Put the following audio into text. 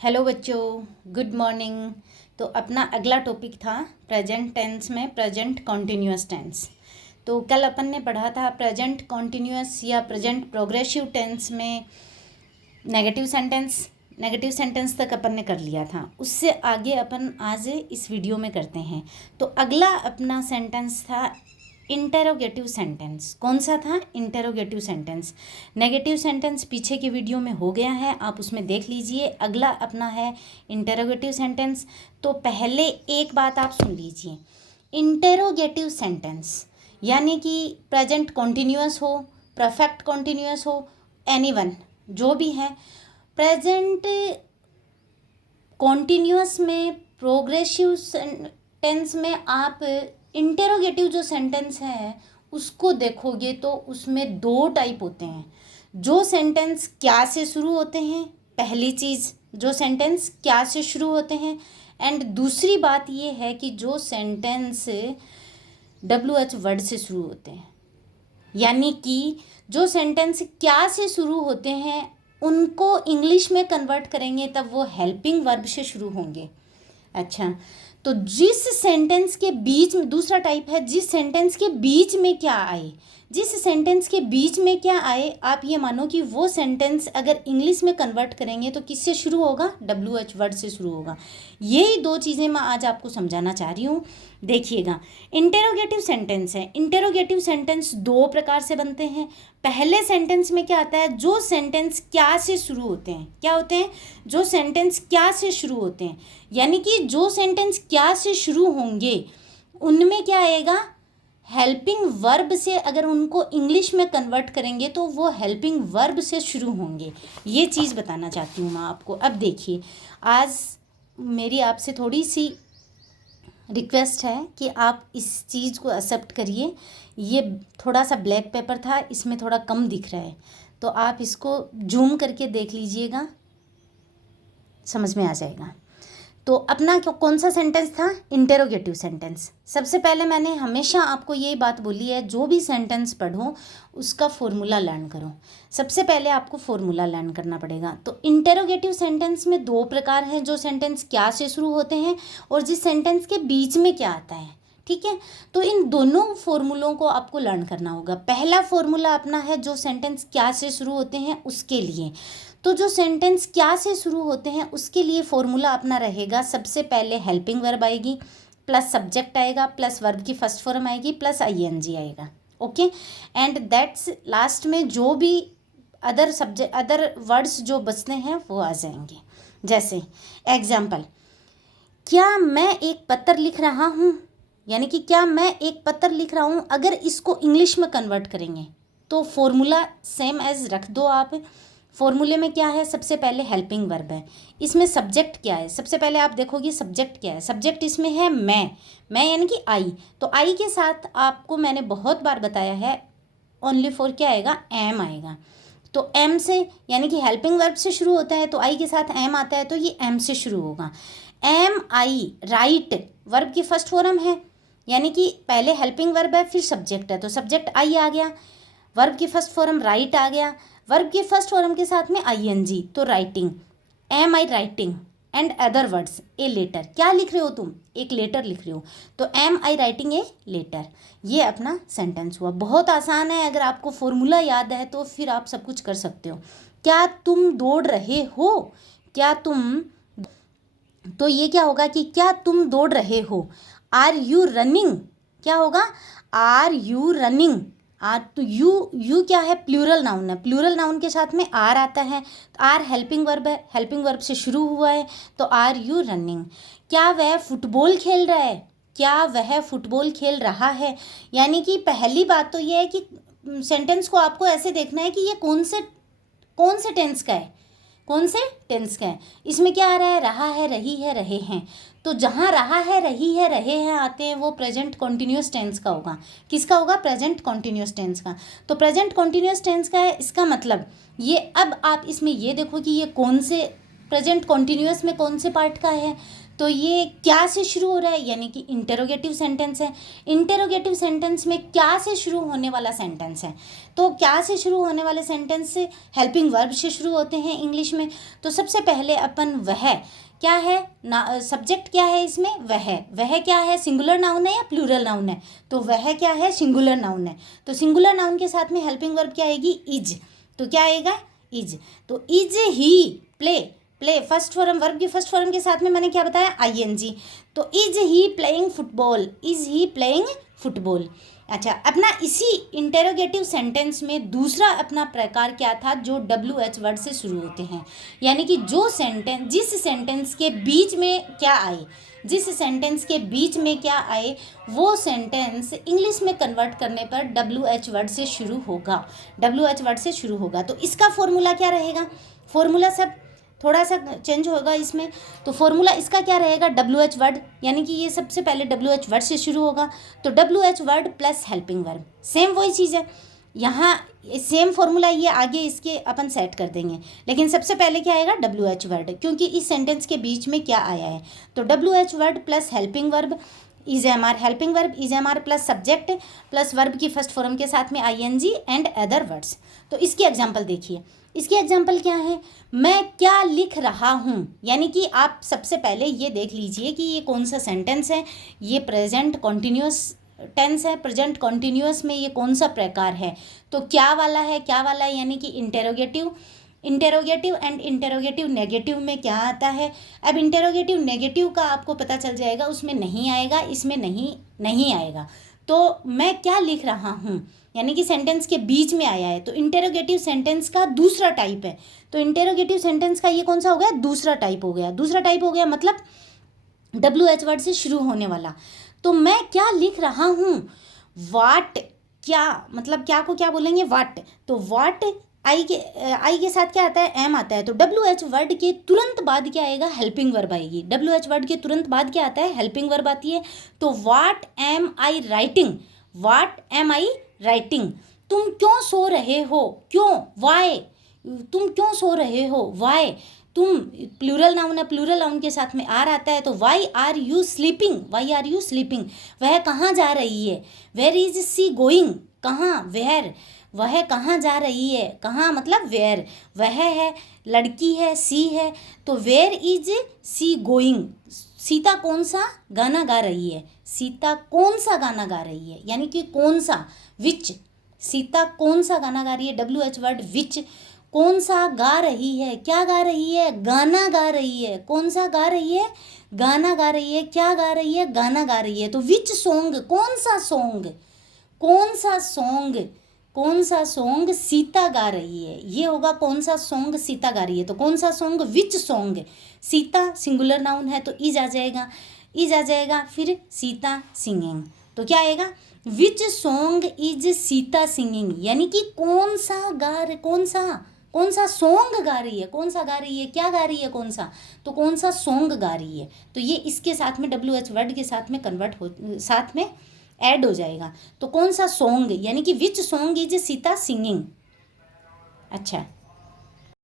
Hello बच्चों, good morning. तो अपना अगला टॉपिक था प्रेजेंट टेंस में प्रेजेंट कॉन्टिन्यूअस टेंस। तो कल अपन ने पढ़ा था प्रेजेंट कॉन्टिन्यूअस या प्रेजेंट प्रोग्रेसिव टेंस में नेगेटिव सेंटेंस तक अपन ने कर लिया था। उससे आगे अपन आज इस वीडियो में करते हैं। तो अगला अपना सेंटेंस था इंटेरोगेटिव सेंटेंस। कौन सा था? Interrogative sentence. नेगेटिव सेंटेंस पीछे के वीडियो में हो गया है, आप उसमें देख लीजिए। अगला अपना है इंटेरोगेटिव सेंटेंस। तो पहले एक बात आप सुन लीजिए। इंटेरोगेटिव सेंटेंस यानी कि प्रेजेंट कॉन्टिन्यूअस हो, परफेक्ट कॉन्टिन्यूअस हो, एनीवन जो भी है, प्रेजेंट कॉन्टिन्यूअस में प्रोग्रेसिव टेंस में आप इंटेरोगेटिव जो सेंटेंस है उसको देखोगे तो उसमें दो टाइप होते हैं। जो सेंटेंस क्या से शुरू होते हैं, पहली चीज़ जो सेंटेंस क्या से शुरू होते हैं, एंड दूसरी बात ये है कि जो सेंटेंस WH वर्ड से शुरू होते हैं। यानी कि जो सेंटेंस क्या से शुरू होते हैं उनको इंग्लिश में कन्वर्ट करेंगे तब वो हेल्पिंग वर्ब से शुरू होंगे। अच्छा, तो जिस सेंटेंस के बीच में दूसरा टाइप है, जिस सेंटेंस के बीच में क्या आए, जिस सेंटेंस के बीच में क्या आए, आप ये मानो कि वो सेंटेंस अगर इंग्लिश में कन्वर्ट करेंगे तो किससे शुरू होगा? WH वर्ड से शुरू होगा। यही दो चीज़ें मैं आज आपको समझाना चाह रही हूँ। देखिएगा, इंटेरोगेटिव सेंटेंस है। इंटेरोगेटिव सेंटेंस दो प्रकार से बनते हैं। पहले सेंटेंस में क्या आता है? जो सेंटेंस क्या से शुरू होते हैं, क्या होते हैं? जो सेंटेंस क्या से शुरू होते हैं, यानी कि जो सेंटेंस क्या से शुरू होंगे उनमें क्या आएगा? हेल्पिंग वर्ब से अगर उनको इंग्लिश में कन्वर्ट करेंगे तो वो हेल्पिंग वर्ब से शुरू होंगे। ये चीज़ बताना चाहती हूँ मैं आपको। अब देखिए, आज मेरी आपसे थोड़ी सी रिक्वेस्ट है कि आप इस चीज़ को एक्सेप्ट करिए। ये थोड़ा सा ब्लैक पेपर था, इसमें थोड़ा कम दिख रहा है, तो आप इसको जूम करके देख लीजिएगा, समझ में आ जाएगा। तो अपना कौन सा सेंटेंस था? Interrogative sentence. सबसे पहले मैंने हमेशा आपको यही बात बोली है, जो भी सेंटेंस पढ़ो उसका फॉर्मूला लर्न करो। सबसे पहले आपको फॉर्मूला लर्न करना पड़ेगा। तो इंटेरोगेटिव सेंटेंस में दो प्रकार हैं, जो सेंटेंस क्या से शुरू होते हैं और जिस सेंटेंस के बीच में क्या आता है। ठीक है, तो इन दोनों फॉर्मूलों को आपको लर्न करना होगा। पहला फॉर्मूला अपना है जो सेंटेंस क्या से शुरू होते हैं उसके लिए। तो जो सेंटेंस क्या से शुरू होते हैं उसके लिए फॉर्मूला अपना रहेगा, सबसे पहले हेल्पिंग वर्ब आएगी, प्लस सब्जेक्ट आएगा, प्लस वर्ब की फर्स्ट फॉर्म आएगी, प्लस ING आएगा। ओके, एंड दैट्स लास्ट में जो भी अदर वर्ड्स जो बचते हैं वो आ जाएंगे। जैसे एग्जाम्पल, क्या मैं एक पत्र लिख रहा हूँ, यानी कि क्या मैं एक पत्र लिख रहा हूँ, अगर इसको इंग्लिश में कन्वर्ट करेंगे तो फॉर्मूला सेम एज रख दो आप। फॉर्मूले में क्या है? सबसे पहले हेल्पिंग वर्ब है। इसमें सब्जेक्ट क्या है? सबसे पहले आप देखोगे सब्जेक्ट क्या है। सब्जेक्ट इसमें है मैं यानी कि आई। तो आई के साथ आपको मैंने बहुत बार बताया है, ओनली फॉर क्या आएगा? एम आएगा। तो एम से यानी कि हेल्पिंग वर्ब से शुरू होता है, तो आई के साथ एम आता है, तो ये एम से शुरू होगा। एम आई राइट वर्ब की फर्स्ट फॉर्म है, यानी कि पहले हेल्पिंग वर्ब है फिर सब्जेक्ट है, तो सब्जेक्ट आई आ गया, वर्ब की फर्स्ट फॉर्म राइट आ गया, वर्ब की फर्स्ट फॉर्म के साथ में ING, तो writing. Am I writing and other words a letter. क्या लिख रहे हो तुम? एक लेटर लिख रहे हो, तो am I writing a letter. ये अपना सेंटेंस हुआ। बहुत आसान है, अगर आपको फॉर्मूला याद है तो फिर आप सब कुछ कर सकते हो। क्या तुम दौड़ रहे हो? क्या तुम, तो ये क्या होगा कि क्या तुम दौड़ रहे हो? Are you running? क्या होगा? Are you running. आर तो यू क्या है? प्लूरल नाउन है, प्लूरल नाउन के साथ में आर आता है, तो आर हेल्पिंग वर्ब है, हेल्पिंग वर्ब से शुरू हुआ है, तो आर यू रनिंग। क्या वह फुटबॉल खेल रहा है? क्या वह फुटबॉल खेल रहा है? यानी कि पहली बात तो ये है कि सेंटेंस को आपको ऐसे देखना है कि ये कौन से टेंस का है, कौन से टेंस का है। इसमें क्या आ रहा है? रहा है, रही है, रहे हैं। तो जहाँ रहा है, रही है, रहे हैं आते हैं वो प्रेजेंट कॉन्टिन्यूस टेंस का होगा। किसका होगा? प्रेजेंट कॉन्टिन्यूस टेंस का। तो प्रेजेंट कॉन्टिन्यूस टेंस का है, इसका मतलब ये, अब आप इसमें ये देखो कि ये कौन से प्रेजेंट कॉन्टिन्यूस में कौन से पार्ट का है, तो ये क्या से शुरू हो रहा है, यानी कि इंटेरोगेटिव सेंटेंस है। इंटेरोगेटिव सेंटेंस में क्या से शुरू होने वाला सेंटेंस है, तो क्या से शुरू होने वाले सेंटेंस से हेल्पिंग वर्ब से शुरू होते हैं इंग्लिश में। तो सबसे पहले अपन वह क्या है ना, सब्जेक्ट क्या है इसमें, वह क्या है, सिंगुलर नाउन है या प्लूरल नाउन है, तो वह क्या है, सिंगुलर नाउन है। तो सिंगुलर नाउन के साथ में हेल्पिंग वर्ब क्या आएगी, इज। तो क्या आएगा, इज। तो is he play, play first form, verb की फर्स्ट फॉर्म के साथ में मैंने क्या बताया, आईएनजी। तो is he playing football, is he playing football. अच्छा, अपना इसी इंटेरोगेटिव सेंटेंस में दूसरा अपना प्रकार क्या था, जो WH वर्ड से शुरू होते हैं, यानी कि जो सेंटेंस, जिस सेंटेंस के बीच में क्या आए, जिस सेंटेंस के बीच में क्या आए, वो सेंटेंस इंग्लिश में कन्वर्ट करने पर WH वर्ड से शुरू होगा, WH वर्ड से शुरू होगा। तो इसका फॉर्मूला क्या रहेगा, फॉर्मूला सब थोड़ा सा चेंज होगा इसमें। तो फॉर्मूला इसका क्या रहेगा, WH वर्ड, यानी कि ये सबसे पहले WH वर्ड से शुरू होगा, तो WH word plus helping verb, same वही चीज़ है। यहाँ सेम फॉर्मूला ये आगे इसके अपन सेट कर देंगे, लेकिन सबसे पहले क्या आएगा, WH वर्ड, क्योंकि इस सेंटेंस के बीच में क्या आया है। तो WH word plus helping verb, is am are, helping verb is am are plus subject plus verb की फर्स्ट फॉर्म के साथ में ING एंड अदर वर्ड्स। तो इसकी एग्जाम्पल देखिए, इसकी एग्जाम्पल क्या है, मैं क्या लिख रहा हूँ, यानी कि आप सबसे पहले ये देख लीजिए कि ये कौन सा सेंटेंस है, ये प्रेजेंट कॉन्टिन्यूस टेंस है, प्रेजेंट कॉन्टिन्यूस में ये कौन सा प्रकार है, तो क्या वाला है, क्या वाला है, यानी कि interrogative, interrogative and interrogative negative में क्या आता है। अब इंटेरोगेटिव नेगेटिव का आपको पता चल जाएगा, उसमें नहीं आएगा, इसमें नहीं आएगा। तो मैं क्या लिख रहा हूँ, यानी कि सेंटेंस के बीच में आया है, तो इंटेरोगेटिव सेंटेंस का दूसरा टाइप है। तो इंटेरोगेटिव सेंटेंस का ये कौन सा हो गया, दूसरा टाइप हो गया, दूसरा टाइप हो गया, मतलब WH वर्ड से शुरू होने वाला। तो मैं क्या लिख रहा हूँ, वाट, क्या मतलब क्या को क्या बोलेंगे, वाट। तो वाट आई के साथ क्या आता है, एम आता है। तो WH वर्ड के तुरंत बाद क्या आएगा, हेल्पिंग वर्ब आएगी। WH वर्ड के तुरंत बाद क्या आता है, हेल्पिंग वर्ब आती है। तो वाट M I writing, watt M I writing, तुम क्यों सो रहे हो, क्यों, वाई, तुम क्यों सो रहे हो, वाई, तुम प्लूरल नाउन है, प्लूरल नाउन के साथ में आर आता है, तो why are you sleeping, why are you sleeping, वह कहाँ जा रही है, वेयर इज सी गोइंग, कहाँ, वेयर, वह कहाँ जा रही है, कहाँ मतलब वेयर, वह है, लड़की है, सी है, तो where is she going, Sita कौन सा गाना गा रही है, सीता कौन सा गाना गा रही है, यानी कि कौन सा, विच, सीता कौन सा गाना गा रही है, WH वर्ड विच, कौन सा गा रही है, क्या गा रही है, गाना गा रही है, कौन सा गा रही है, गाना गा रही है, क्या गा रही है, गाना गा रही है। तो विच सॉन्ग, कौन सा सॉन्ग, कौन सा सॉन्ग, कौन सा सॉन्ग सीता गा रही है, ये होगा कौन सा सॉन्ग सीता गा रही है। तो कौन सा song, which song, Sita singular noun है तो इज आ जाएगा, इज आ जाएगा, फिर सीता सिंगिंग, तो क्या आएगा, which song is Sita singing, यानी कि कौन सा कौन सा सॉन्ग गा रही है, कौन सा गा रही है, क्या गा रही है, कौन सा, तो कौन सा सॉन्ग गा रही है। तो ये इसके साथ में WH वर्ड के साथ में कन्वर्ट हो, साथ में ऐड हो जाएगा। तो कौन सा सॉन्ग, यानी कि which song is Sita singing. अच्छा,